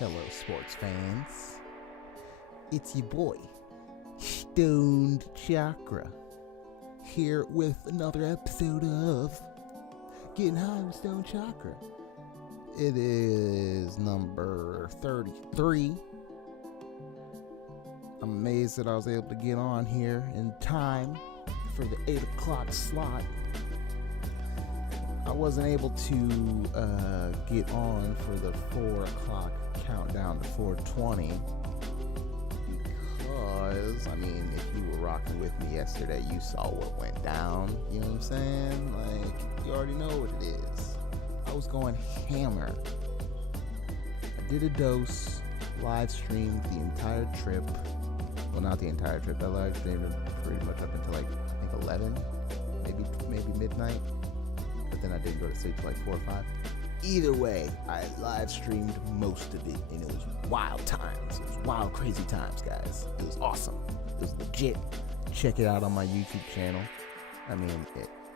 Hello, sports fans. It's your boy, Stoned Chakra, here with another episode of Getting High with Stoned Chakra. It is number 33. I'm amazed that I was able to get on here in time for the 8 o'clock slot. I wasn't able to get on for the 4 o'clock countdown to 4:20 because, if you were rocking with me yesterday, you saw what went down. You know what I'm saying? Like, you already know what it is. I was going hammer. I did a dose, live streamed the entire trip. Well, not the entire trip. I live streamed it pretty much up until I think 11, maybe midnight. But then I did go to sleep till like 4 or 5. Either way, I live streamed most of it, and it was wild times. It was wild, crazy times, guys. It was awesome. It was legit. Check it out on my YouTube channel.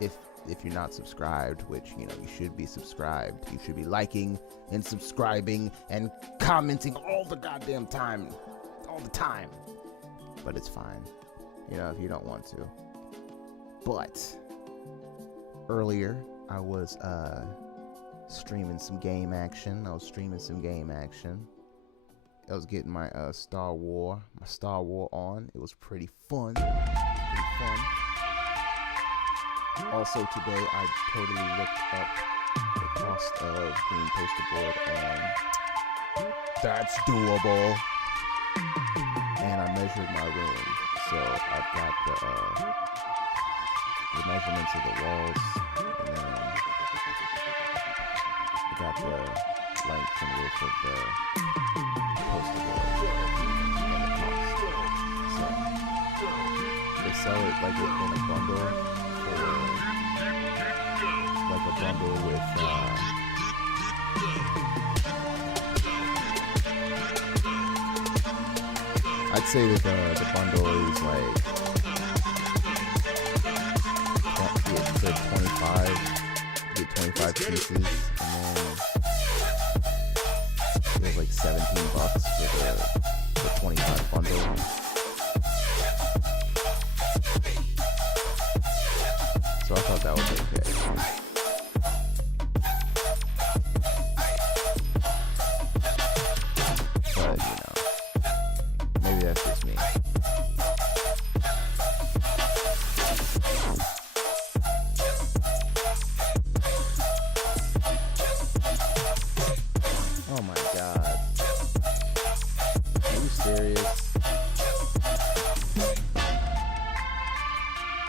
If you're not subscribed, which you should be subscribed, you should be liking and subscribing and commenting all the goddamn time, all the time. But it's fine, if you don't want to. But earlier, I was streaming some game action. I was getting my Star Wars on. It was pretty fun. Also today, I totally looked up the cost of green poster board, and that's doable. And I measured my room, so I've got the measurements of the walls, and then I got the length and width of the poster board and the cost. So they sell it like in a bundle, or like a bundle with I'd say that the bundle is like 25 pieces, and then it was like $17 for the 25 bundle. So I thought that was okay. But maybe that's just me. Oh my god. Are you serious?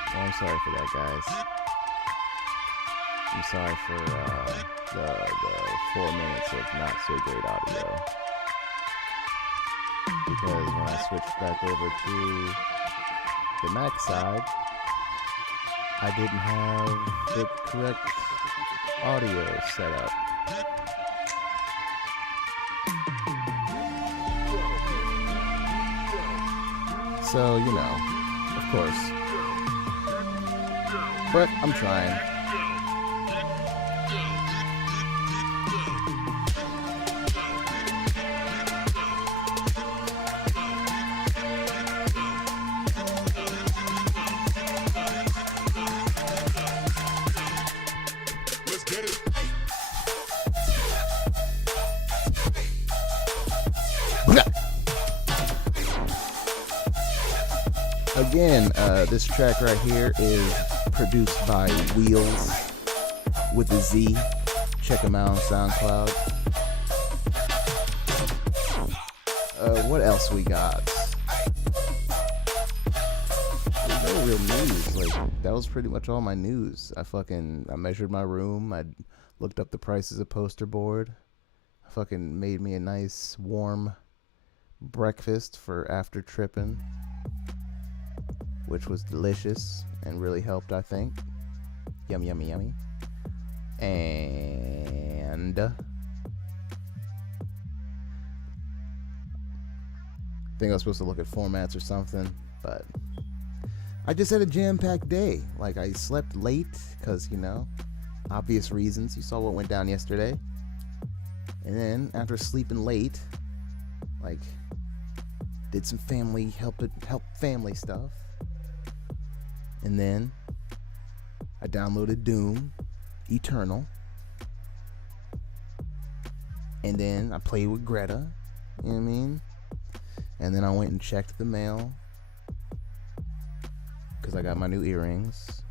Oh, I'm sorry for that, guys. I'm sorry for the 4 minutes of not so great audio. Because when I switched back over to the Mac side, I didn't have the correct audio set up. So, of course. But I'm trying. Let's get it. Again, this track right here is produced by Wheels with a Z. Check them out on SoundCloud. What else we got? There's no real news. Like, that was pretty much all my news. I measured my room. I looked up the prices of poster board. I made me a nice warm breakfast for after tripping, which was delicious and really helped, I think. Yummy, yummy, yummy. And I think I was supposed to look at formats or something, but I just had a jam-packed day. Like, I slept late because, obvious reasons. You saw what went down yesterday. And then, after sleeping late, like did some family help family stuff, and then I downloaded Doom Eternal, and then I played with Greta, you know what I mean, and then I went and checked the mail because I got my new earrings.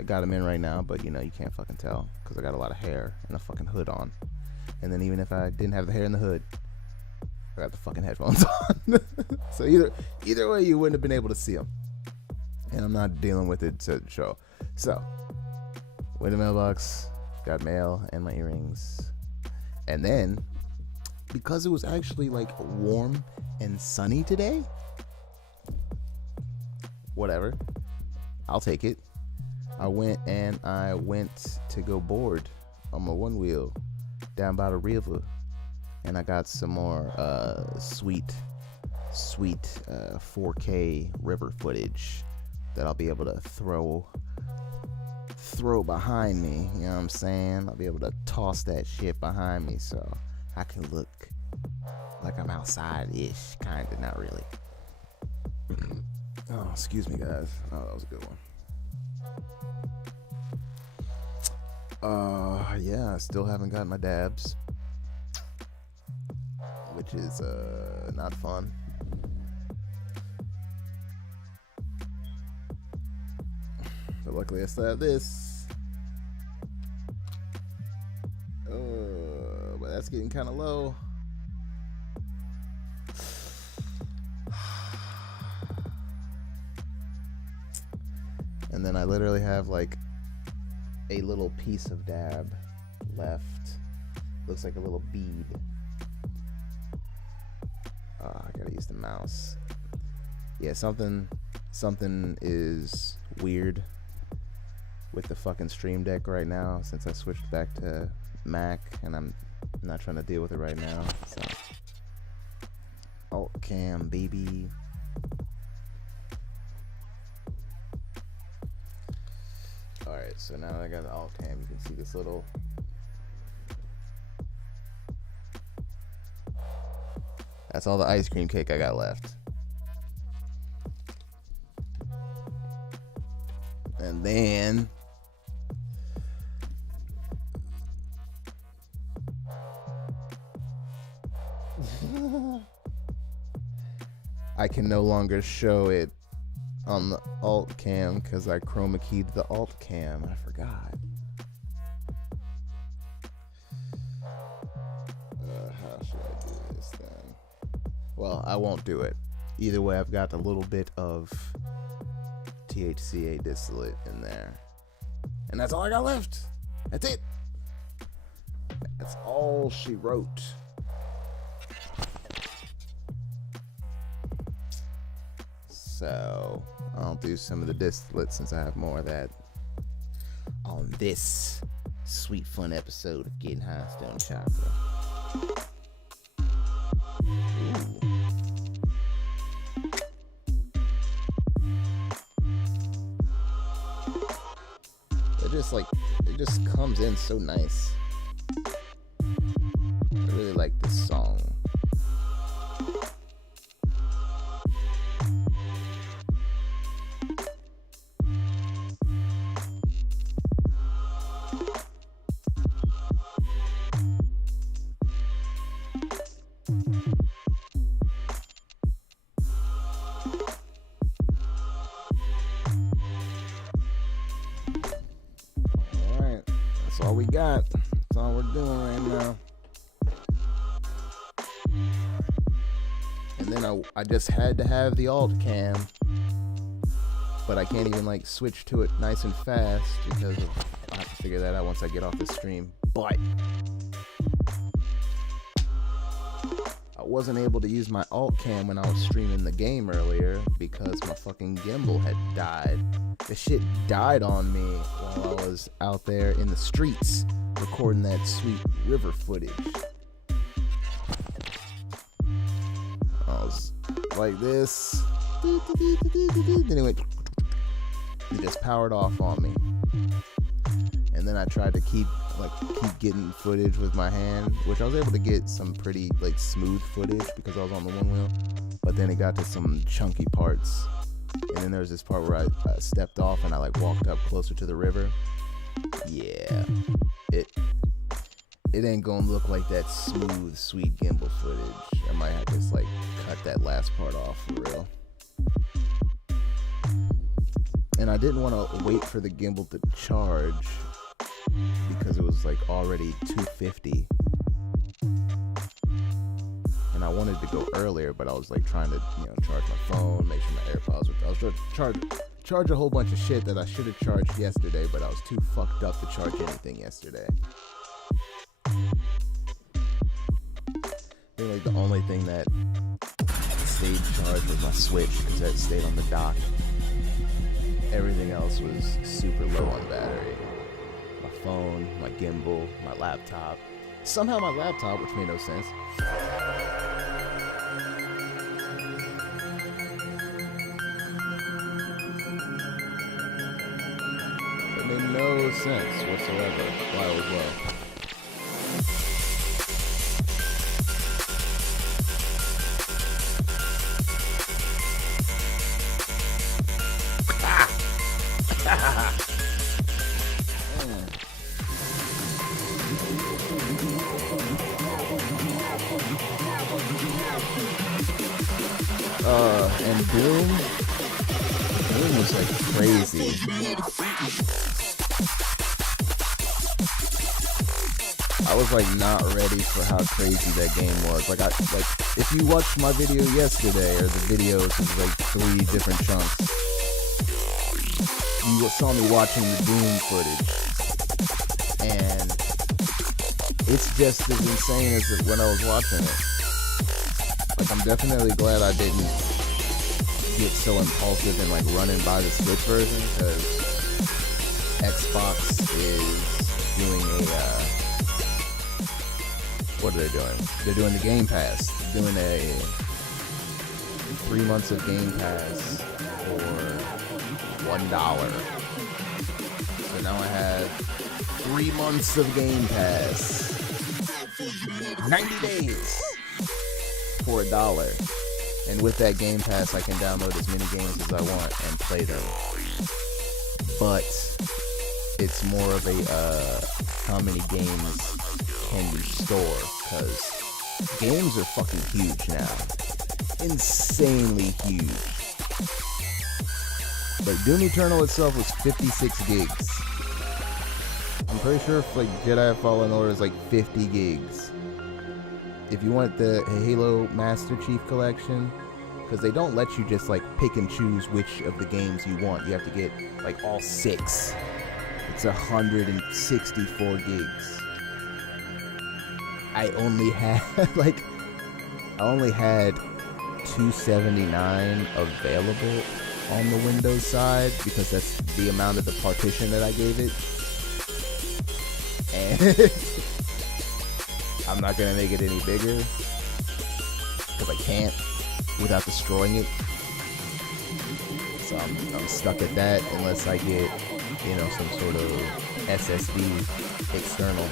I got them in right now, but you can't fucking tell because I got a lot of hair and a fucking hood on. And then even if I didn't have the hair in the hood, I got the fucking headphones on. So either way, you wouldn't have been able to see them. And I'm not dealing with it to show. So, went to the mailbox, got mail and my earrings. And then, because it was actually like warm and sunny today, whatever, I'll take it. I went to go board on my one wheel down by the river, and I got some more sweet 4K river footage that I'll be able to throw behind me. You know what I'm saying? I'll be able to toss that shit behind me so I can look like I'm outside-ish, kinda, not really. Oh, excuse me, guys. Oh, that was a good one. Yeah, I still haven't gotten my dabs, which is not fun. But luckily I still have this. But that's getting kind of low. And then I literally have like a little piece of dab left. Looks like a little bead. I gotta use the mouse. Yeah, something is weird with the fucking Stream Deck right now since I switched back to Mac, and I'm not trying to deal with it right now. So, alt cam, baby. Alright, so now that I got the alt cam, you can see this little that's all the ice cream cake I got left. And then I can no longer show it on the alt cam because I chroma keyed the alt cam. I forgot. How should I do this then? Well, I won't do it. Either way, I've got a little bit of THCA distillate in there. And that's all I got left. That's it. That's all she wrote. So I'll do some of the distillate since I have more of that on this sweet fun episode of Getting High Stoned Chakra. Ooh. It just comes in so nice. I really like this song. All we got. That's all we're doing right now. And then I just had to have the alt cam, but I can't even like switch to it nice and fast because I'll have to figure that out once I get off the stream. But I wasn't able to use my alt cam when I was streaming the game earlier because my fucking gimbal had died. The shit died on me while I was out there in the streets recording that sweet river footage. I was like this. Then it went. It just powered off on me. And then I tried to keep getting footage with my hand, which I was able to get some pretty like smooth footage because I was on the one wheel. But then it got to some chunky parts, and then there was this part where I stepped off and I like walked up closer to the river. Yeah, it ain't gonna look like that smooth, sweet gimbal footage. I might have to just like cut that last part off for real. And I didn't want to wait for the gimbal to charge because it was like already 250, and I wanted to go earlier, but I was like trying to charge my phone, make sure my AirPods were. I was trying to charge a whole bunch of shit that I should have charged yesterday, but I was too fucked up to charge anything yesterday. I think like the only thing that stayed charged was my Switch because that stayed on the dock. Everything else was super low on battery. My phone, my gimbal, my laptop. Somehow my laptop, which made no sense. It made no sense whatsoever why it was low. And Doom was like crazy. I was like not ready for how crazy that game was. Like if you watched my video yesterday, or the videos of like 3 different chunks, you saw me watching the Doom footage, and it's just as insane as when I was watching it. Like, I'm definitely glad I didn't get so impulsive and like running by the Switch version, because Xbox is doing what are they doing? They're doing the Game Pass. They're doing a 3 months of Game Pass for $1. So now I have 3 months of Game Pass, 90 days for $1. And with that Game Pass, I can download as many games as I want and play them. But it's more of a how many games can you store? Because games are fucking huge now. Insanely huge. Like, Doom Eternal itself was 56 gigs. I'm pretty sure like Jedi Fallen Order is like 50 gigs. If you want the Halo Master Chief Collection, because they don't let you just like pick and choose which of the games you want. You have to get like all 6. It's 164 gigs. I only had 279 available on the Windows side, because that's the amount of the partition that I gave it. And I'm not gonna make it any bigger because I can't without destroying it. So I'm stuck at that unless I get, some sort of SSD external,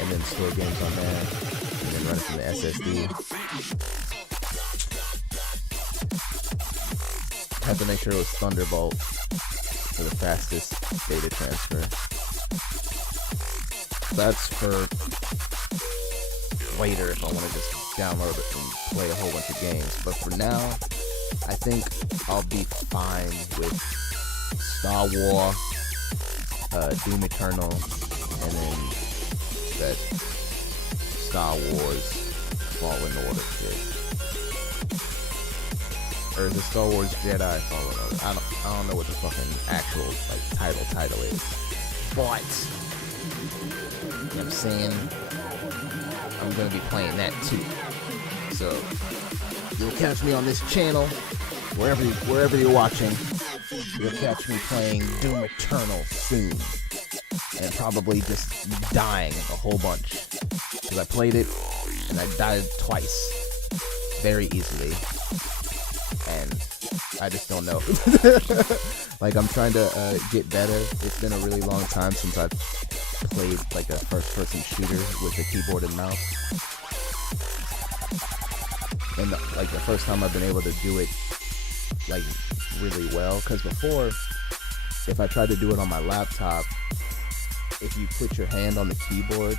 and then store games on that, and then run it from the SSD. I have to make sure it was Thunderbolt for the fastest data transfer. That's for later if I want to just download it and play a whole bunch of games. But for now, I think I'll be fine with Star Wars, Doom Eternal, and then that Star Wars Fallen Order shit. Or the Star Wars Jedi Fallen Order. I don't know what the fucking actual title is. But you know what I'm saying? I'm gonna be playing that too. So you'll catch me on this channel, wherever you're watching. You'll catch me playing Doom Eternal soon, and probably just dying a whole bunch, because I played it and I died twice very easily, and I just don't know. Like, I'm trying to get better. It's been a really long time since I've played like a first-person shooter with a keyboard and mouse. And like the first time I've been able to do it like really well, because before, if I tried to do it on my laptop, if you put your hand on the keyboard,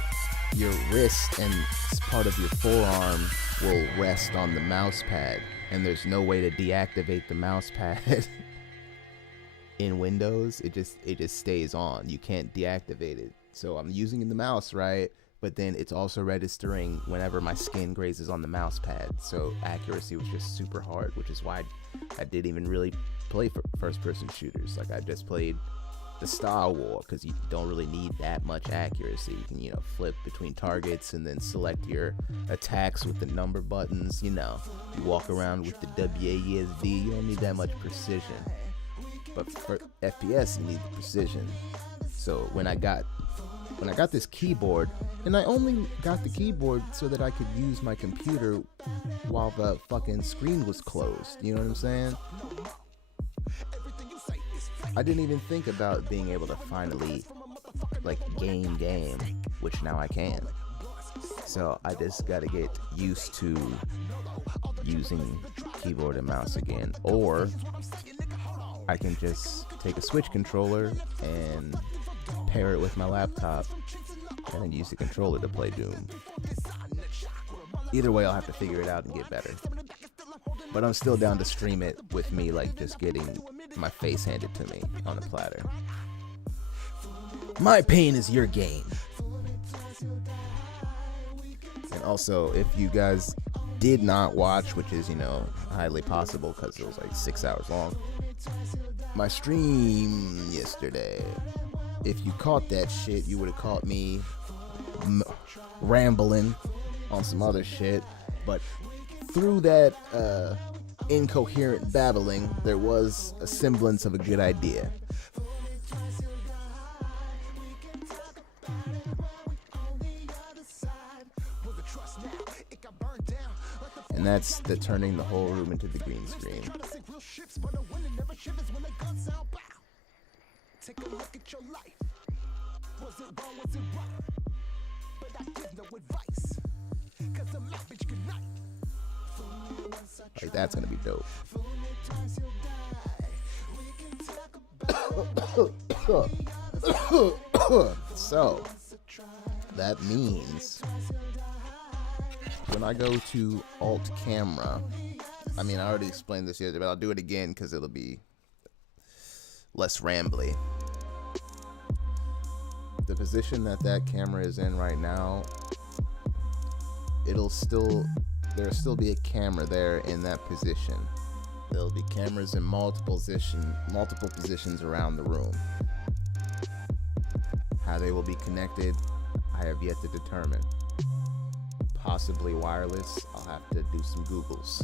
your wrist and part of your forearm will rest on the mouse pad, and there's no way to deactivate the mouse pad. In Windows, it just stays on. You can't deactivate it. So I'm using the mouse, right? But then it's also registering whenever my skin grazes on the mouse pad. So accuracy was just super hard, which is why I didn't even really play for first-person shooters. Like, I just played the Star Wars, because you don't really need that much accuracy. You can, flip between targets and then select your attacks with the number buttons. You walk around with the WASD. You don't need that much precision. But for FPS, you need the precision. So when I got this keyboard, and I only got the keyboard so that I could use my computer while the fucking screen was closed. You know what I'm saying? I didn't even think about being able to finally, like, game, which now I can. So I just gotta get used to using keyboard and mouse again. Or I can just take a Switch controller and pair it with my laptop and then use the controller to play Doom. Either way, I'll have to figure it out and get better. But I'm still down to stream it with me, like, just getting my face handed to me on a platter. My pain is your gain. And also, if you guys did not watch, which is, highly possible because it was like 6 hours long, my stream yesterday, if you caught that shit, you would have caught me rambling on some other shit. But through that incoherent babbling, there was a semblance of a good idea. And that's the turning the whole room into the green screen. Take a look at your life. Was it wrong, was it right? But I give no advice. Cause I'm not bitch good night. Like, that's gonna be dope. So that means when I go to alt camera, I already explained this yesterday, but I'll do it again because it'll be less rambly. The position that camera is in right now, there'll still be a camera there in that position. There'll be cameras in multiple positions around the room. How they will be connected, I have yet to determine. Possibly wireless, I'll have to do some Googles.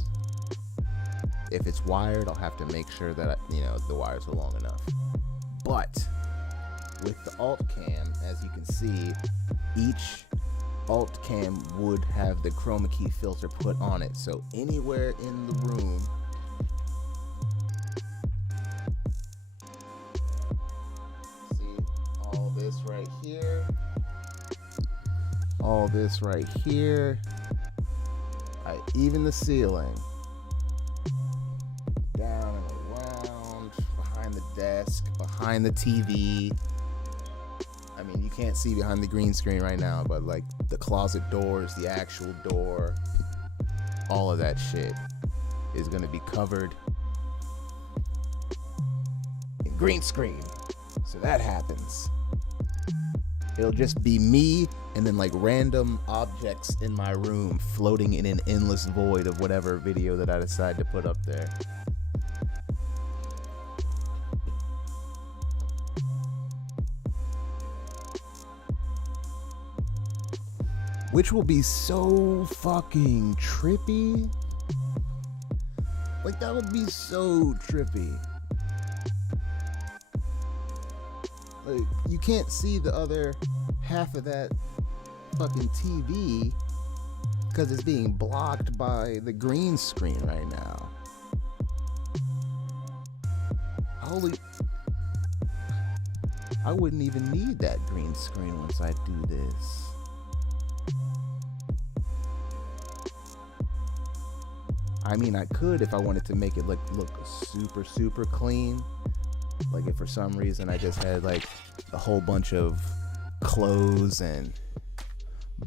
If it's wired, I'll have to make sure that, the wires are long enough. But with the alt cam, as you can see, each alt cam would have the chroma key filter put on it. So anywhere in the room, see all this right here, even the ceiling, down and around, behind the desk, behind the TV. You can't see behind the green screen right now, but like the closet doors, the actual door, all of that shit is gonna be covered in green screen. So that happens. It'll just be me and then like random objects in my room floating in an endless void of whatever video that I decide to put up there. Which will be so fucking trippy. Like, that would be so trippy. Like, you can't see the other half of that fucking TV because it's being blocked by the green screen right now. holy, I wouldn't even need that green screen once I do this. I mean, I could if I wanted to make it look super, super clean. Like if for some reason I just had like a whole bunch of clothes and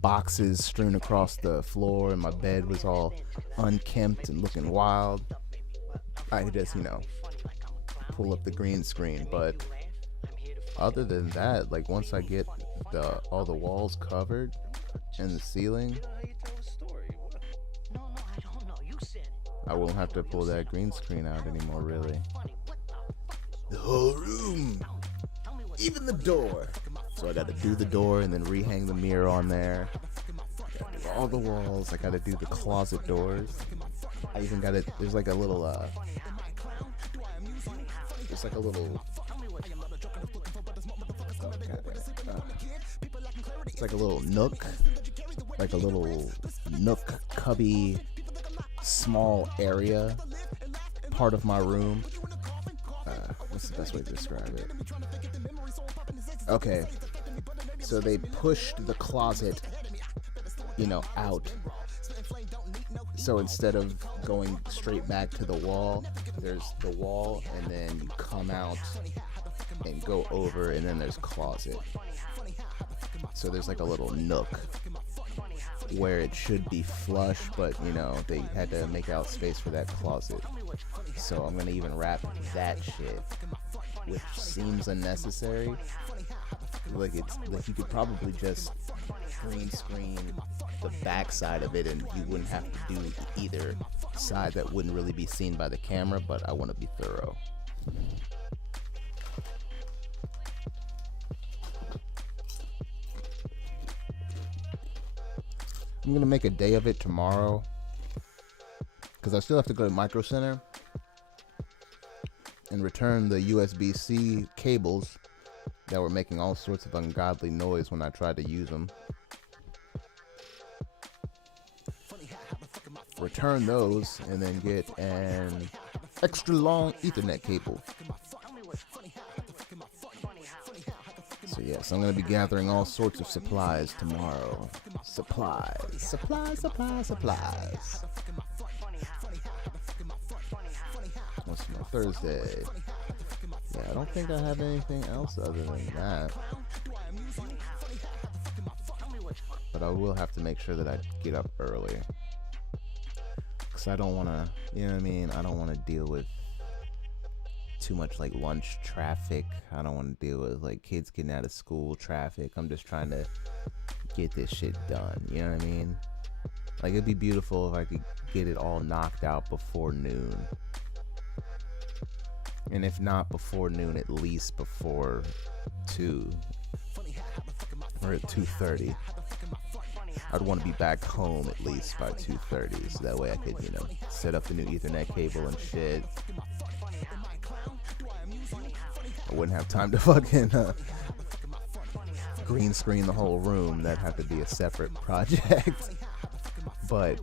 boxes strewn across the floor and my bed was all unkempt and looking wild, I could just, pull up the green screen. But other than that, like once I get all the walls covered and the ceiling, I won't have to pull that green screen out anymore, really. The whole room, even the door. So I got to do the door and then rehang the mirror on there. I got to do all the walls. I got to do the closet doors. I even got to, there's like a little, it's like a little, it's like a little nook, cubby, small area, part of my room. What's the best way to describe it? Okay, so they pushed the closet, out. So instead of going straight back to the wall, there's the wall, and then you come out and go over, and then there's closet. So there's like a little nook where it should be flush, but they had to make out space for that closet. So I'm gonna even wrap that shit, which seems unnecessary. Like you could probably just green screen the back side of it and you wouldn't have to do either side. That wouldn't really be seen by the camera, but I want to be thorough. I'm gonna make a day of it tomorrow because I still have to go to Micro Center and return the USB-C cables that were making all sorts of ungodly noise when I tried to use them. Return those and then get an extra long Ethernet cable. So yes, I'm going to be gathering all sorts of supplies tomorrow. Supplies. What's tomorrow? Thursday. Yeah, I don't think I have anything else other than that. But I will have to make sure that I get up early. Because I don't want to, I don't want to deal with too much like lunch traffic. I don't want to deal with like kids getting out of school traffic. I'm just trying to get this shit done. You know what I mean? Like it'd be beautiful if I could get it all knocked out before noon. And if not before noon, at least before 2 or at 2:30. I'd want to be back home at least by 2:30, so that way I could, set up the new Ethernet cable and shit. I wouldn't have time to fucking green screen the whole room. That'd have to be a separate project. But,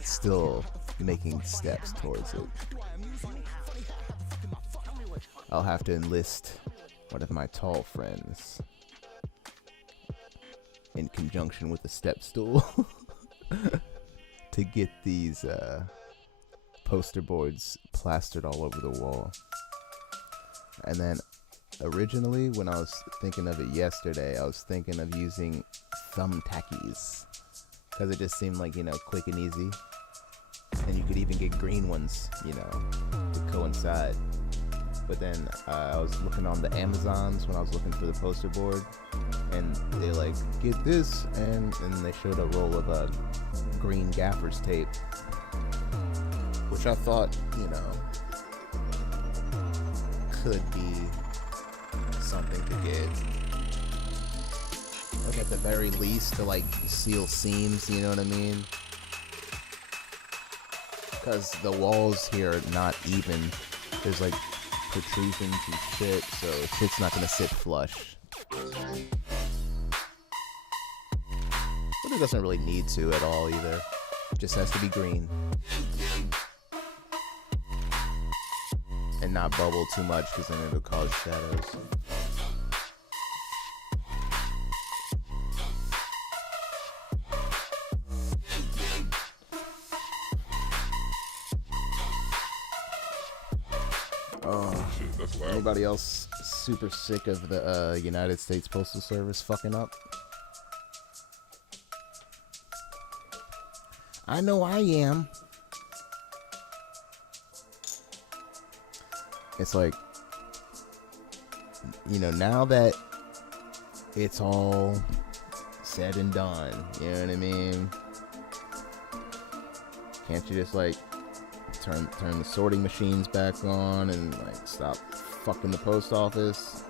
still making steps towards it. I'll have to enlist one of my tall friends in conjunction with a step stool to get these poster boards plastered all over the wall. And then originally, when I was thinking of it yesterday, I was thinking of using thumbtackies because it just seemed like, quick and easy. And you could even get green ones, to coincide. But then I was looking on the Amazons when I was looking for the poster board, and they're like, get this, and they showed a roll of green gaffer's tape, which I thought, could be something to get. Like at the very least to like seal seams, you know what I mean? Because the walls here are not even. There's like protrusions and shit, so shit's not gonna sit flush. But it doesn't really need to at all either. It just has to be green. And not bubble too much because then it'll cause shadows. Anybody else super sick of the United States Postal Service fucking up? I know I am. It's like, you know, now that it's all said and done, you know what I mean? Can't you just like turn the sorting machines back on and like stop fucking the post office?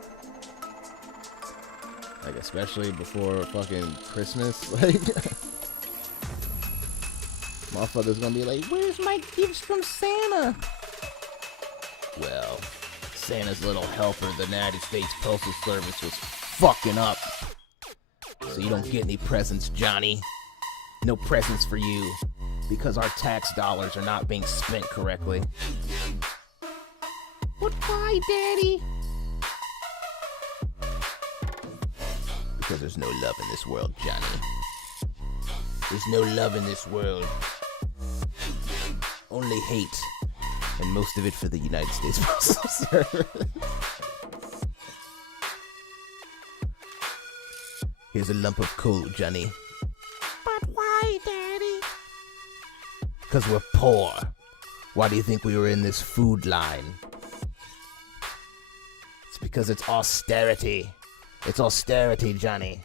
Like, especially before fucking Christmas. Like, motherfuckers gonna be like, where's my gifts from Santa? Well, Santa's little helper, the United States Postal Service, was fucking up. So you don't get any presents, Johnny. No presents for you. Because our tax dollars are not being spent correctly. But why, Daddy? Because there's no love in this world, Johnny. There's no love in this world. Only hate. And most of it for the United States Postal Service. Here's a lump of coal, Johnny. But why, Daddy? Because we're poor. Why do you think we were in this food line? It's because it's austerity. It's austerity, Johnny.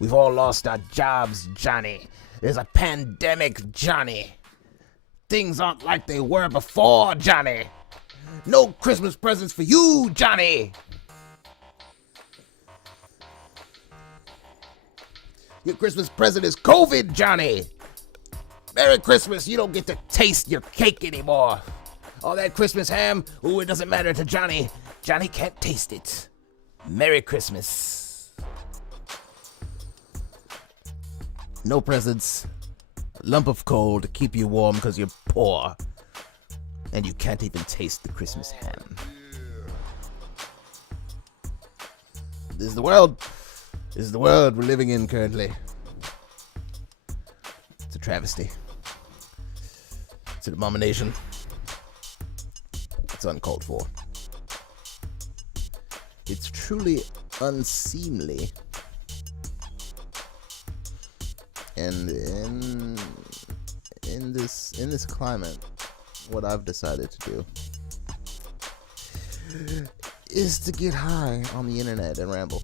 We've all lost our jobs, Johnny. There's a pandemic, Johnny. Things aren't like they were before, Johnny. No Christmas presents for you, Johnny. Your Christmas present is COVID, Johnny. Merry Christmas, you don't get to taste your cake anymore. All that Christmas ham, ooh, it doesn't matter to Johnny. Johnny can't taste it. Merry Christmas. No presents. A lump of coal to keep you warm because you're poor. And you can't even taste the Christmas ham. This is the world. This is the world we're living in currently. It's a travesty. It's an abomination. It's uncalled for. It's truly unseemly. And in this climate, what I've decided to do is to get high on the internet and ramble.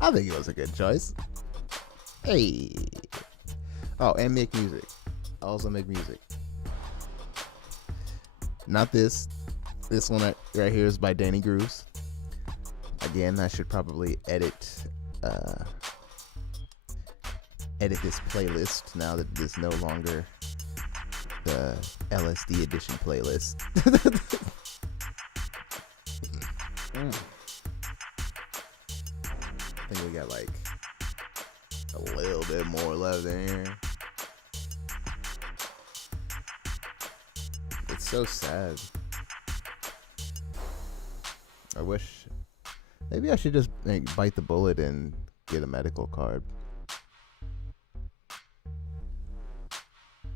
I think it was a good choice. Hey. Oh, and make music. I also make music. Not this. This one right here is by Danny Grooves. Again, I should probably edit this playlist now that it is no longer the LSD edition playlist. I think we got like a little bit more left in here. It's so sad. I wish maybe I should just bite the bullet and get a medical card.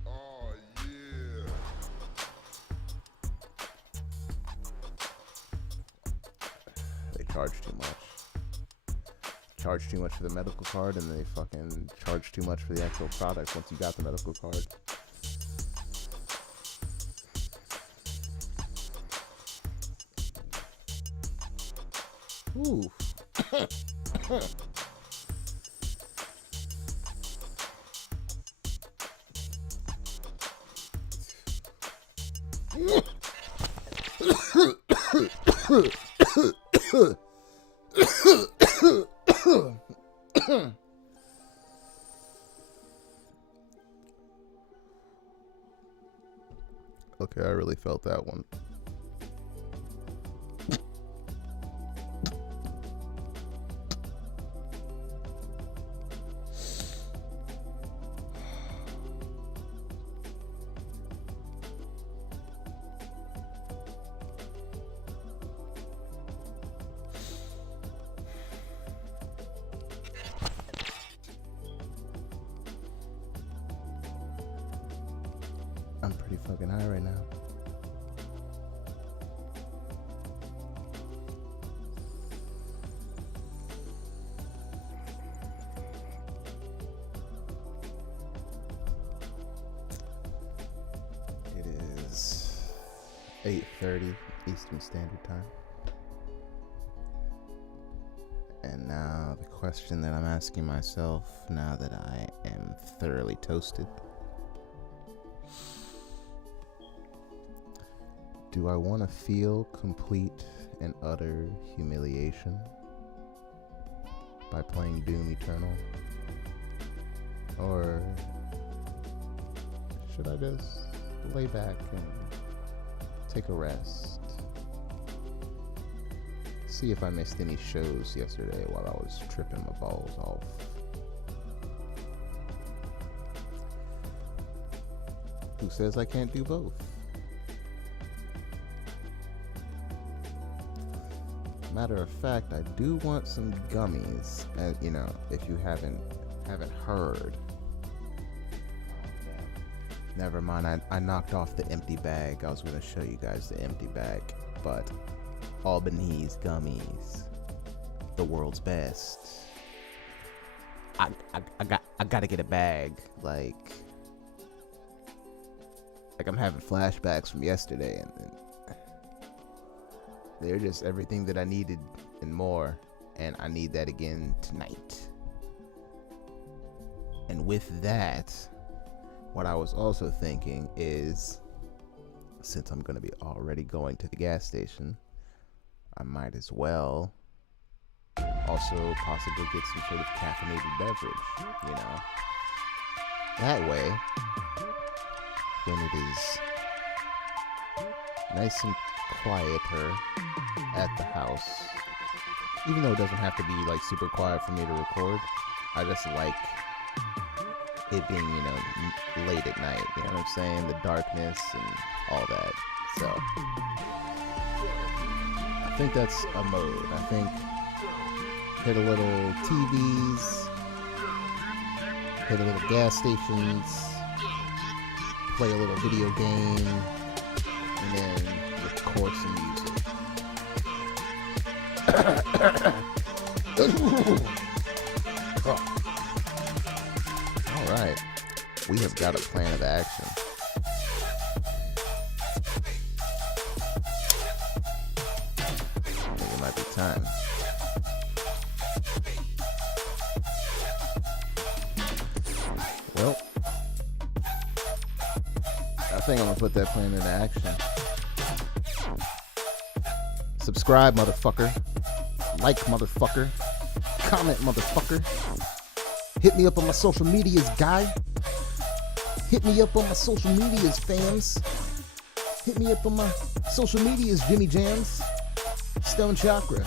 Oh yeah. They charge too much. Charge too much for the medical card, and they fucking charge too much for the actual product once you got the medical card. Ooh. Okay, I really felt that one. fucking high right now. It is 8:30 Eastern Standard Time. And now the question that I'm asking myself now that I am thoroughly toasted. Do I want to feel complete and utter humiliation by playing Doom Eternal? Or should I just lay back and take a rest? See if I missed any shows yesterday while I was tripping my balls off. Who says I can't do both? Matter of fact, I do want some gummies, and you know, if you haven't heard. Never mind, I knocked off the empty bag. I was gonna show you guys the empty bag, but Albanese gummies, the world's best. I gotta get a bag. Like I'm having flashbacks from yesterday, and they're just everything that I needed and more, and I need that again tonight. And with that, what I was also thinking is, since I'm gonna be already going to the gas station, I might as well also possibly get some sort of caffeinated beverage, you know. That way, when it is nice and quieter at the house, even though it doesn't have to be like super quiet for me to record, I just like it being, you know, late at night, you know what I'm saying? The darkness and all that. So I think that's a mode. I think hit a little TVs, hit a little gas stations, play a little video game, and then record some music. Oh. All right, we have got a plan of action. I think it might be time. Well, I think I'm gonna put that plan into action. Subscribe, motherfucker. Like, motherfucker. Comment, motherfucker. Hit me up on my social medias, guy. Hit me up on my social medias, fams. Hit me up on my social medias, Jimmy Jams. Stoned Chakra.